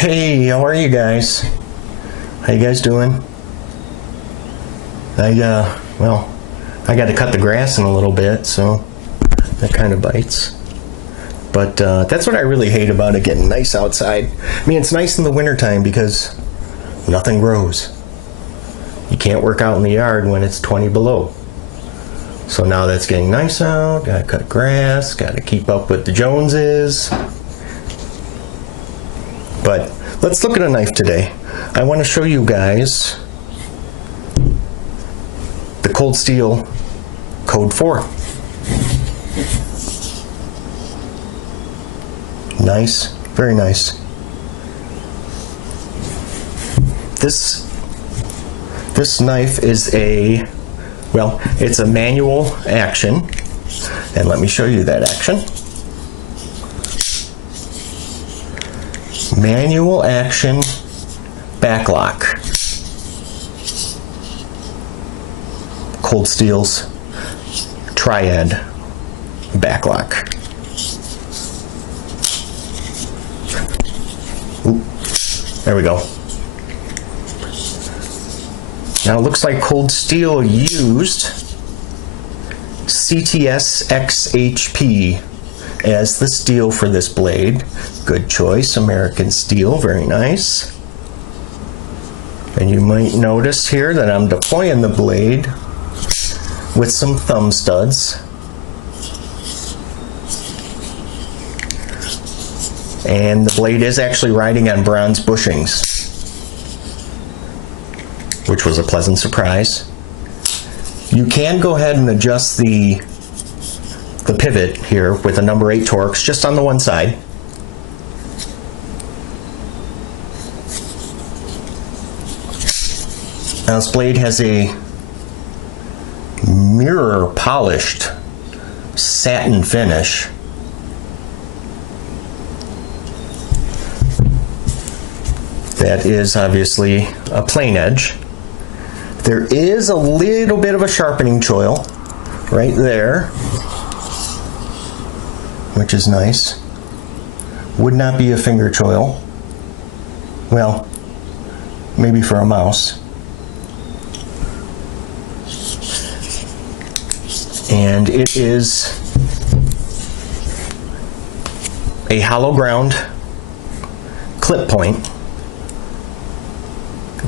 Hey, how are you guys? How you guys doing? Well, I got to cut the grass in a little bit, so that kind of bites. But that's what I really hate about it getting nice outside. I mean, it's nice in the wintertime because nothing grows. You can't work out in the yard when it's 20 below. So now that's getting nice out, gotta cut grass, gotta keep up with the Joneses. But let's look at a knife today. I want to show you guys the Cold Steel Code4. Nice, very nice. This knife is it's a manual action, and let me show you that action. Manual action backlock. Cold Steel's Triad backlock. Ooh, there we go. Now it looks like Cold Steel used CTS-XHP as the steel for this blade. Good choice, American steel, very nice. And you might notice here that I'm deploying the blade with some thumb studs. And the blade is actually riding on bronze bushings, which was a pleasant surprise. You can go ahead and adjust the pivot here with a number 8 Torx just on the one side. Now this blade has a mirror polished satin finish. That is obviously a plain edge. There is a little bit of a sharpening choil right there, which is nice. Would not be a finger choil. Well, maybe for a mouse. And it is a hollow ground clip point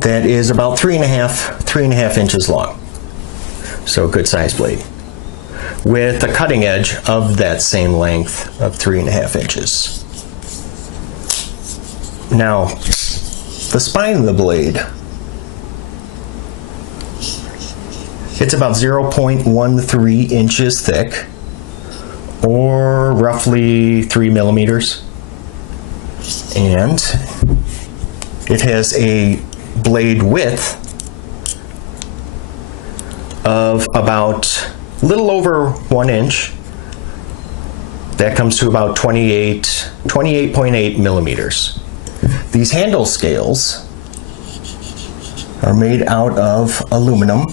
that is about 3.5 inches long. So a good size blade, with a cutting edge of that same length of 3.5 inches. Now, the spine of the blade, it's about 0.13 inches thick, or roughly 3 millimeters. And it has a blade width of about a little over 1 inch. That comes to about 28.8 millimeters. These handle scales are made out of aluminium,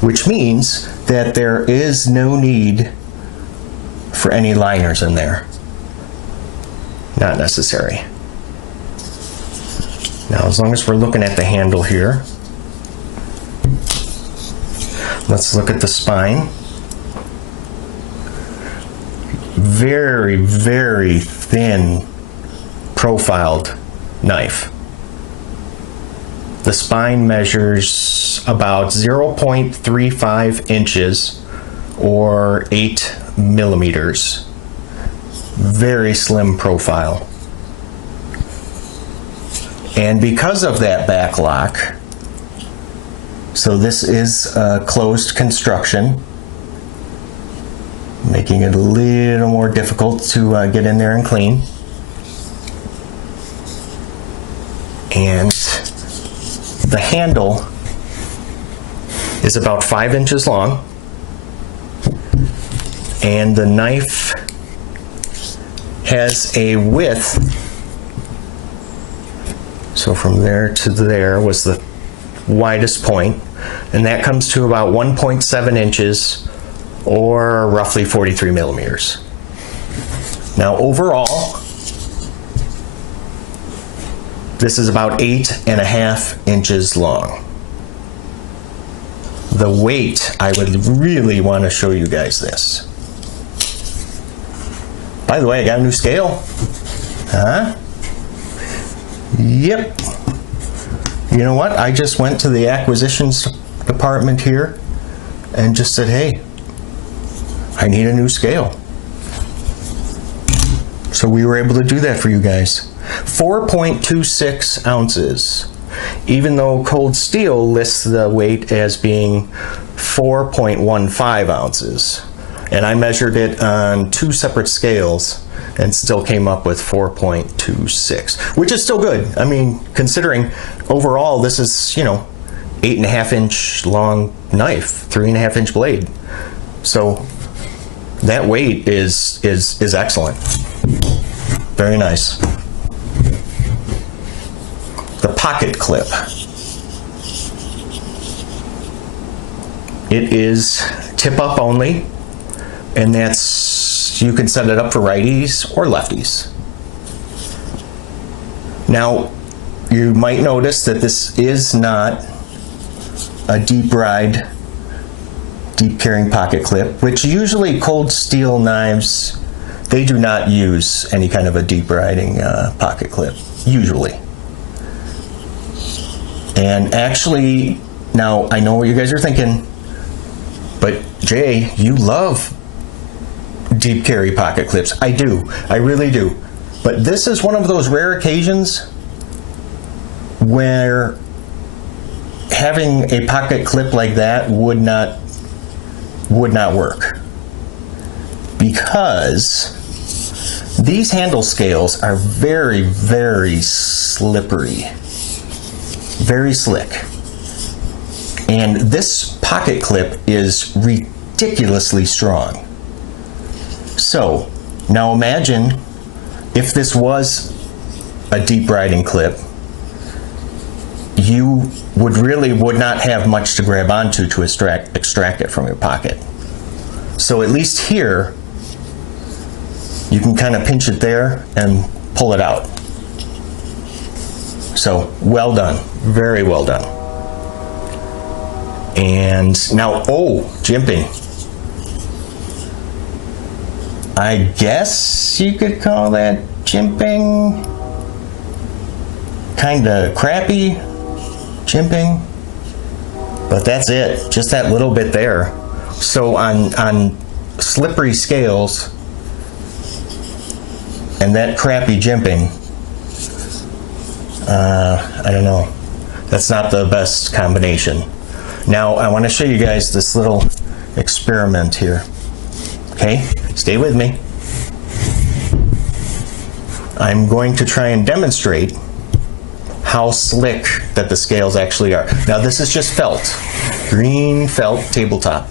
which means that there is no need for any liners in there. Not necessary. Now, as long as we're looking at the handle here, let's look at the spine. Very, very thin profiled knife. The spine measures about 0.35 inches or 8 millimeters. Very slim profile. And because of that backlock, so this is a closed construction, making it a little more difficult to get in there and clean. And the handle is about 5 inches long, and the knife has a width, so from there to there was the widest point, and that comes to about 1.7 inches or roughly 43 millimeters. Now overall, this is about 8.5 inches long. The weight, I would really want to show you guys this. By the way, I got a new scale. Huh? Yep. You know what? I just went to the acquisitions department here and just said, hey, I need a new scale. So we were able to do that for you guys. 4.26 ounces. Even though Cold Steel lists the weight as being 4.15 ounces. And I measured it on 2 separate scales and still came up with 4.26, which is still good. I mean, considering overall this is, you know, 8.5 inch long knife, 3.5 inch blade. So that weight is excellent. Very nice. The pocket clip. It is tip up only, and that's, you can set it up for righties or lefties. Now, you might notice that this is not a deep ride, deep carrying pocket clip, which usually Cold Steel knives, they do not use any kind of a deep riding pocket clip, usually. And actually, now I know what you guys are thinking, but Jay, you love deep carry pocket clips. I do, I really do. But this is one of those rare occasions where having a pocket clip like that would not work. Because these handle scales are very, very slippery. Very slick. And this pocket clip is ridiculously strong. So, now imagine if this was a deep riding clip, you would not have much to grab onto to extract it from your pocket. So at least here, you can kind of pinch it there and pull it out. So, well done. Very well done. And now, oh, jimping. I guess you could call that jimping. Kind of crappy jimping. But that's it. Just that little bit there. So on slippery scales and that crappy jimping, I don't know. That's not the best combination. Now I want to show you guys this little experiment here. Okay, stay with me. I'm going to try and demonstrate how slick that the scales actually are. Now this is just felt, green felt tabletop.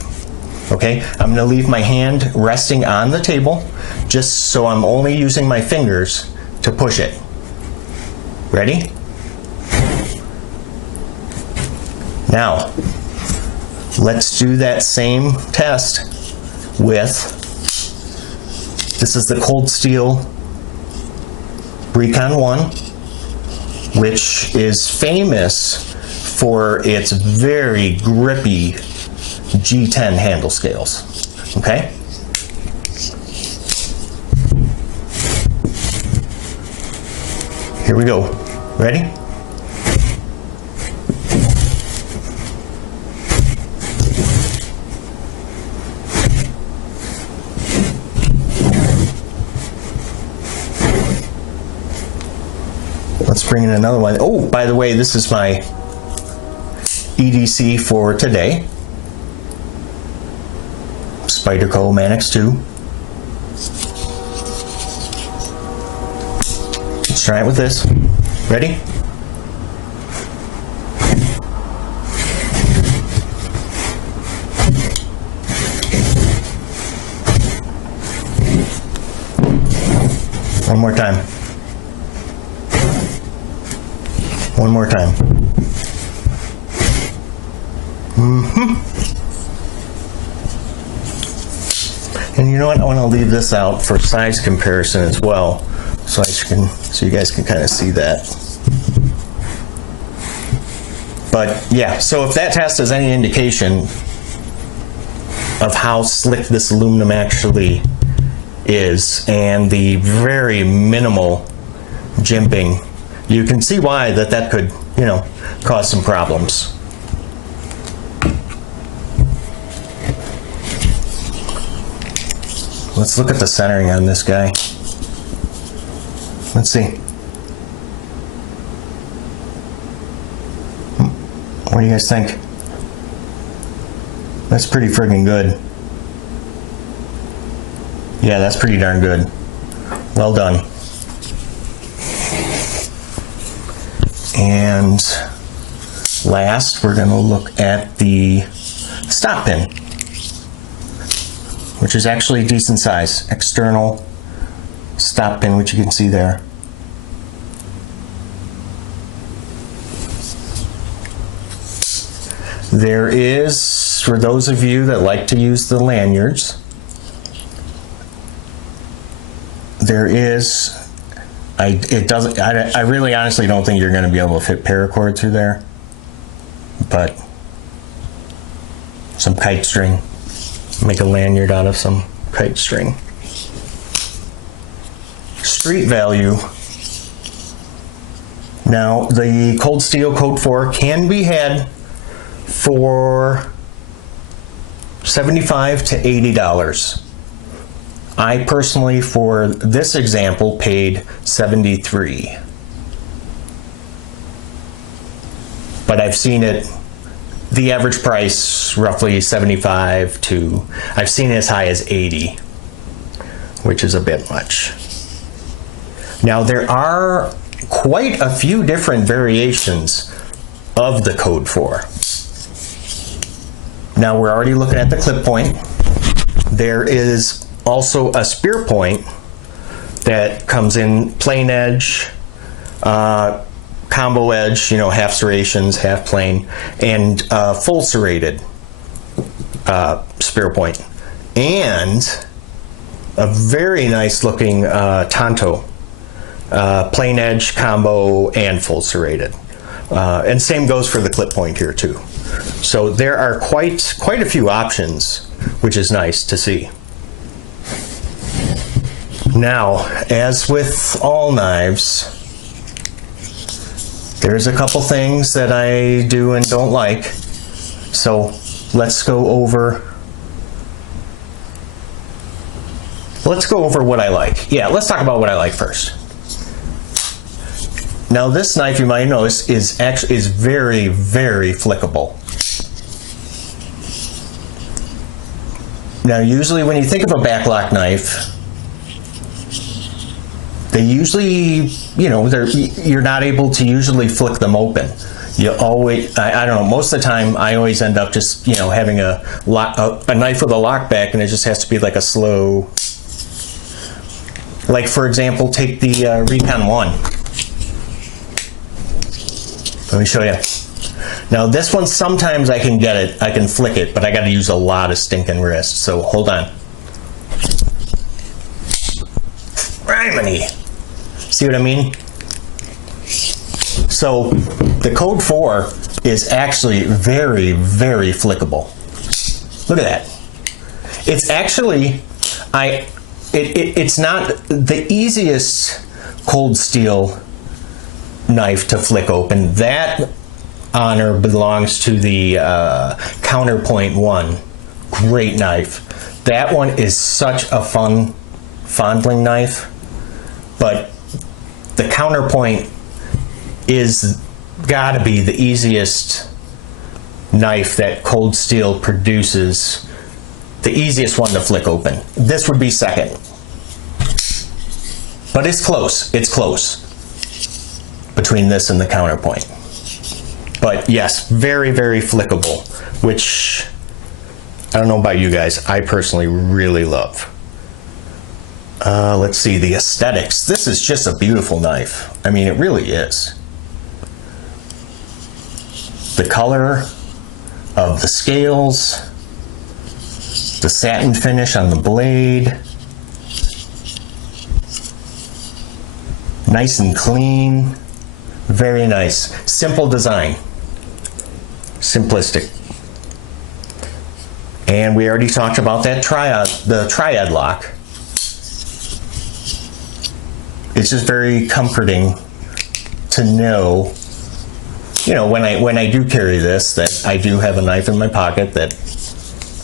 Okay, I'm going to leave my hand resting on the table just so I'm only using my fingers to push it. Ready? Now, let's do that same test with, this is the Cold Steel Recon 1, which is famous for its very grippy G10 handle scales. Okay? Here we go. Ready? Let's bring in another one. Oh, by the way, this is my EDC for today. Spyderco Manix 2. Let's try it with this. Ready? One more time. One more time. And you know what? I want to leave this out for size comparison as well, so you guys can kind of see that. But yeah, so if that test is any indication of how slick this aluminum actually is and the very minimal jimping, you can see why that could, you know, cause some problems. Let's look at the centering on this guy. Let's see. What do you guys think? That's pretty friggin' good. Yeah, that's pretty darn good. Well done. And last, we're going to look at the stop pin, which is actually a decent size. External stop pin, which you can see there. There is, for those of you that like to use the lanyards, there is, I really honestly don't think you're going to be able to fit paracord through there, but some kite string. Make a lanyard out of some kite string. Street value. Now, the Cold Steel Code4 can be had for $75 to $80. I personally, for this example, paid $73. But I've seen it, the average price roughly $75 to, I've seen it as high as $80, which is a bit much. Now there are quite a few different variations of the Code4. Now we're already looking at the clip point. There is also a spear point that comes in plain edge, combo edge, you know, half serrations, half plain, and full serrated spear point, and a very nice looking tanto, plain edge, combo, and full serrated. And same goes for the clip point here too. So there are quite a few options, which is nice to see. Now, as with all knives, there's a couple things that I do and don't like. So let's go over what I like. Yeah, let's talk about what I like first. Now this knife, you might notice, is very, very flickable. Now usually when you think of a backlock knife, they usually, you know, you're not able to usually flick them open. You always, I don't know, most of the time I always end up just, you know, having a knife with a lockback, and it just has to be like a slow, like for example, take the Recon 1. Let me show you. Now this one, sometimes I can get it, I can flick it, but I got to use a lot of stinking wrist, so hold on. Criminy. See what I mean? So the Code4 is actually very, very flickable. Look at that. It's actually, it's not the easiest cold steel knife to flick open. That honor belongs to the Counterpoint 1. Great knife. That one is such a fun fondling knife, but the Counterpoint is gotta be the easiest knife that Cold Steel produces, the easiest one to flick open. This would be second, but it's close. It's close between this and the Counterpoint. But yes, very, very flickable, which I don't know about you guys, I personally really love. Let's see, the aesthetics. This is just a beautiful knife. I mean, it really is. The color of the scales, The satin finish on the blade. Nice and clean. Very nice. Simple design. Simplistic. And we already talked about that the triad lock. It's just very comforting to know, you know, when I do carry this, that I do have a knife in my pocket that,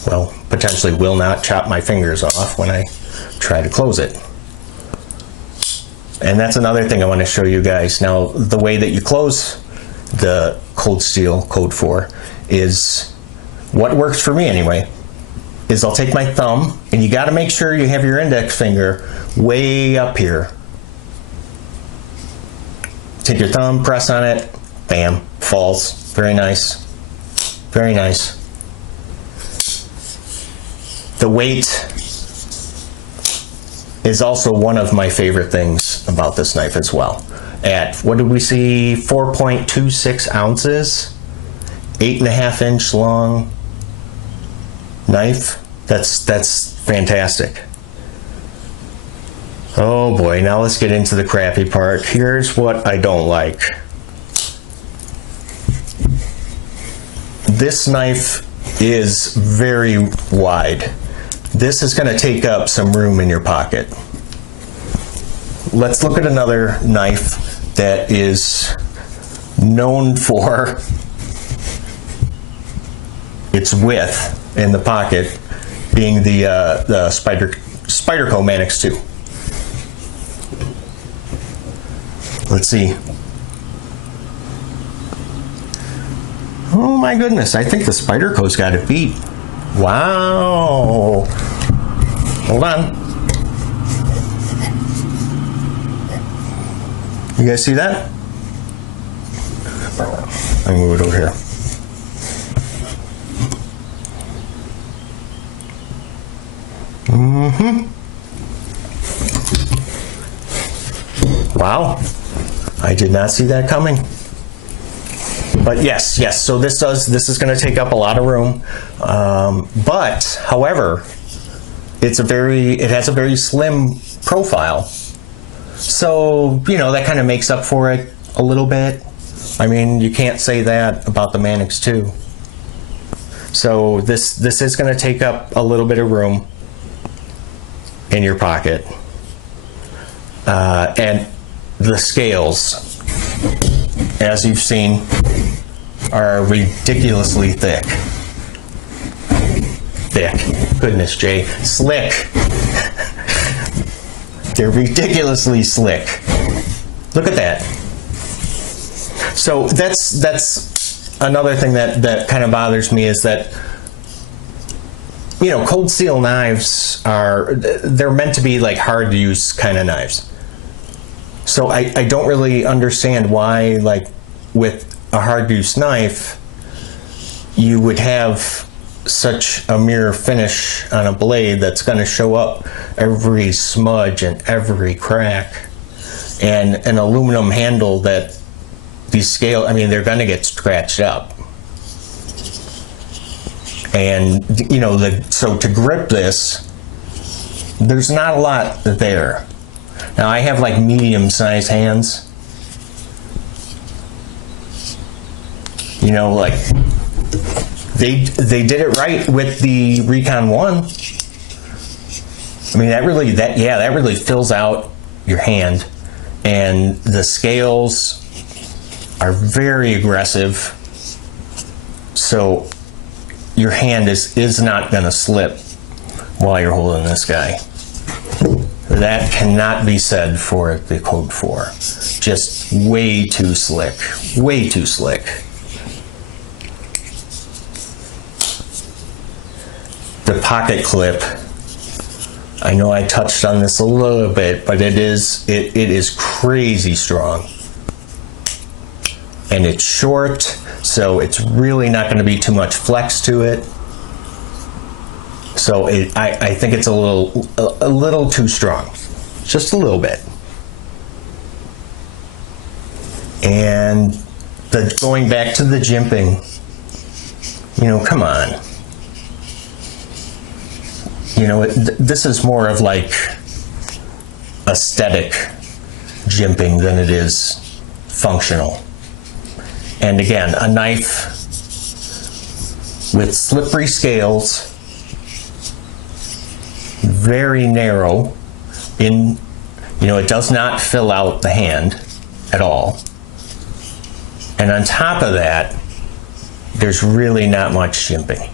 well, potentially will not chop my fingers off when I try to close it. And that's another thing I want to show you guys. Now, the way that you close the Cold Steel Code 4 is, what works for me anyway, is I'll take my thumb, and you got to make sure you have your index finger way up here. Take your thumb, press on it, bam, falls. Very nice. Very nice. The weight is also one of my favorite things about this knife as well. At, what did we see, 4.26 ounces, 8.5 inch long knife. That's fantastic. Oh boy, now let's get into the crappy part. Here's what I don't like. This knife is very wide. This is going to take up some room in your pocket. Let's look at another knife that is known for its width in the pocket, being the Spyderco Manix 2. Let's see. Oh my goodness, I think the Spyderco's got it beat. Wow. Hold on. You guys see that? Let me move it over here. Wow. I did not see that coming. But yes, so this is going to take up a lot of room. But however, it has a very slim profile. So, you know, that kind of makes up for it a little bit. I mean, you can't say that about the Manix 2. So this is going to take up a little bit of room in your pocket. And the scales, as you've seen, are ridiculously thick. Goodness, Jay. Slick. They're ridiculously slick. Look at that. So that's another thing that kind of bothers me, is that, you know, cold steel knives they're meant to be like hard to use kind of knives. So I don't really understand why, like, with a hard to use knife, you would have such a mirror finish on a blade that's going to show up every smudge and every crack, and an aluminum handle that these scale, I mean, they're going to get scratched up. And, you know, so to grip this, there's not a lot there. Now, I have like medium-sized hands. You know, like, they did it right with the Recon 1. I mean, that really fills out your hand, and the scales are very aggressive, so your hand is not going to slip while you're holding this guy. That cannot be said for the Code 4. Just way too slick. Way too slick. The pocket clip, I know I touched on this a little bit, but it is crazy strong. And it's short, so it's really not going to be too much flex to it. So I think it's a little too strong, just a little bit. And going back to the jimping, you know, come on. you know, this is more of like aesthetic jimping than it is functional. And again, a knife with slippery scales, very narrow in, you know, it does not fill out the hand at all. And on top of that, there's really not much jimping.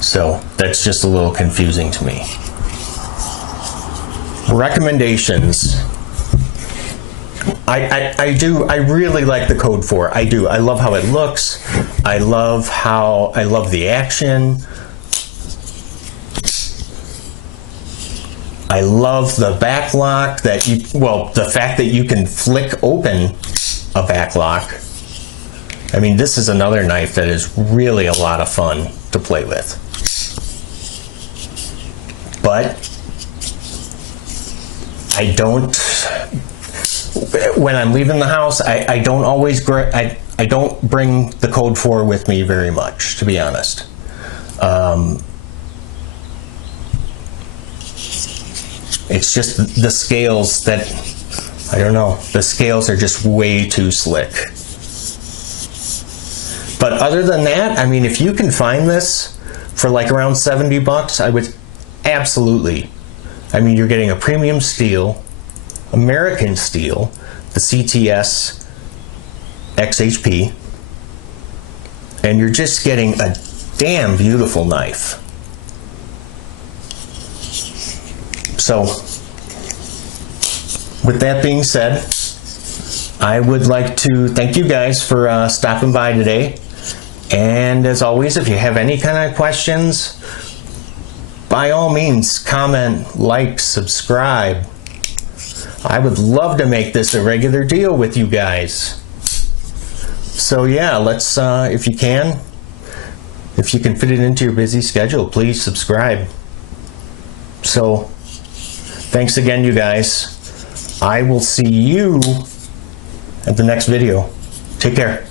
So that's just a little confusing to me. Recommendations. I really like the Code4. I do. I love how it looks. I love the action. I love the back lock that the fact that you can flick open a back lock. I mean, this is another knife that is really a lot of fun to play with. But I don't, when I'm leaving the house, I don't always, I don't bring the Code4 with me very much, to be honest. It's just the scales that, I don't know, the scales are just way too slick. But other than that, I mean, if you can find this for like around 70 bucks, I would absolutely. I mean, you're getting a premium steel, American steel, the CTS-XHP, and you're just getting a damn beautiful knife. So, with that being said, I would like to thank you guys for stopping by today. And as always, if you have any kind of questions, by all means, comment, like, subscribe. I would love to make this a regular deal with you guys. So yeah, let's, if you can fit it into your busy schedule, please subscribe. So, thanks again, you guys. I will see you at the next video. Take care.